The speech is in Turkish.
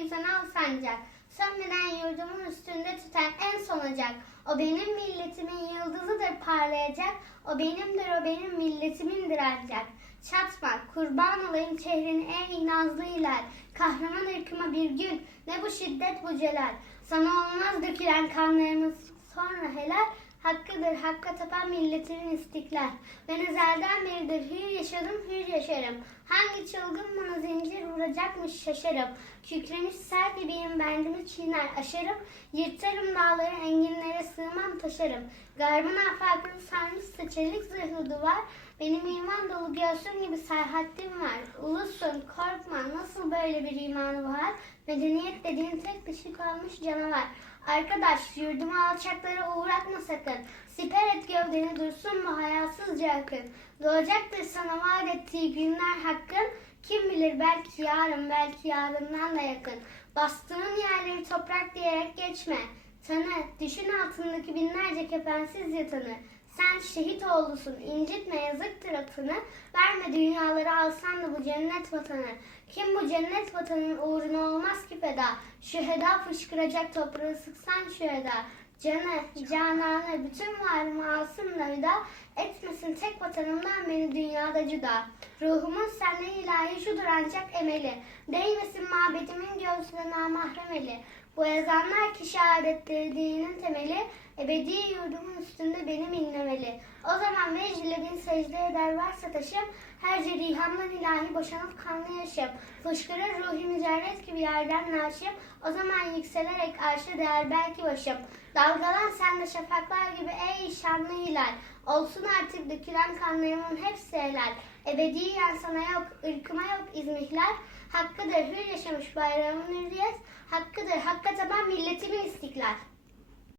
yüzen al sancak. Sönmeden yurdumun üstünde tüten en sonacak. O benim milletimin yıldızıdır parlayacak. O benimdir o benim milletimindir ancak. Çatma kurban olayım çehrini ey nazlı hilal. Kahraman ırkıma bir gün ne bu şiddet bu celal. Sana olmaz dökülen kanlarımız sonra helal. Hakkıdır hakka tapan milletimin istiklal. Ben ezelden beridir hür yaşadım hür yaşarım. Hangi çılgın bana zincir vuracakmış şaşarım. Kükremiş sel gibiyim bendimi çiğner aşarım. Yırtarım dağları enginlere sığmam taşarım. Garbın afakını sarmışsa çelik zırhlı duvar. Benim iman dolu göğsüm gibi serhattim Ulusun korkma nasıl böyle bir imanı var. Medeniyet dediğin tek dışı kalmış canavar. Arkadaş yurdumu alçaklara uğratma sakın. Siper et gövdeni dursun mu hayasızca akın. Doğacaktır sana vaat ettiği günler hakkın. Kim bilir belki yarın belki yarından da yakın. Bastığın yerleri toprak diyerek geçme. Tanı, düşün altındaki binlerce kefensiz yatanı. Sen şehit oğlusun, incitme yazıktır atını. Verme dünyaları alsan da bu cennet vatanı. Kim bu cennet vatanın uğruna olmaz ki feda. Şüheda fışkıracak toprağı sıksan şüheda. Canı, cananı, bütün varımı alsın da vida. Etmesin tek vatanımdan beni dünyada cüda. Ruhumun senden ilahi şudur ancak emeli. Değmesin mabedimin göğsüne namahrem eli. Bu ezanlar ki şehadetleri dinin temeli. Ebedi yurdumun üstünde benim inlemeli. O zaman vecd bin secde eder varsa taşım. Her cerihamdan ilahi boşanıp kanlı yaşım. Fışkırır ruhi mücerret gibi yerden naşım. O zaman yükselerek arşa değer belki başım. Dalgalan sen de şafaklar gibi ey şanlı hilal. Olsun artık dökülen kanlarımın hepsi helal. Ebediyen sana yok, ırkıma yok izmihlal. Hakkıdır hür yaşamış hürriyet. Hakkıdır hakka taban milletimin istiklal.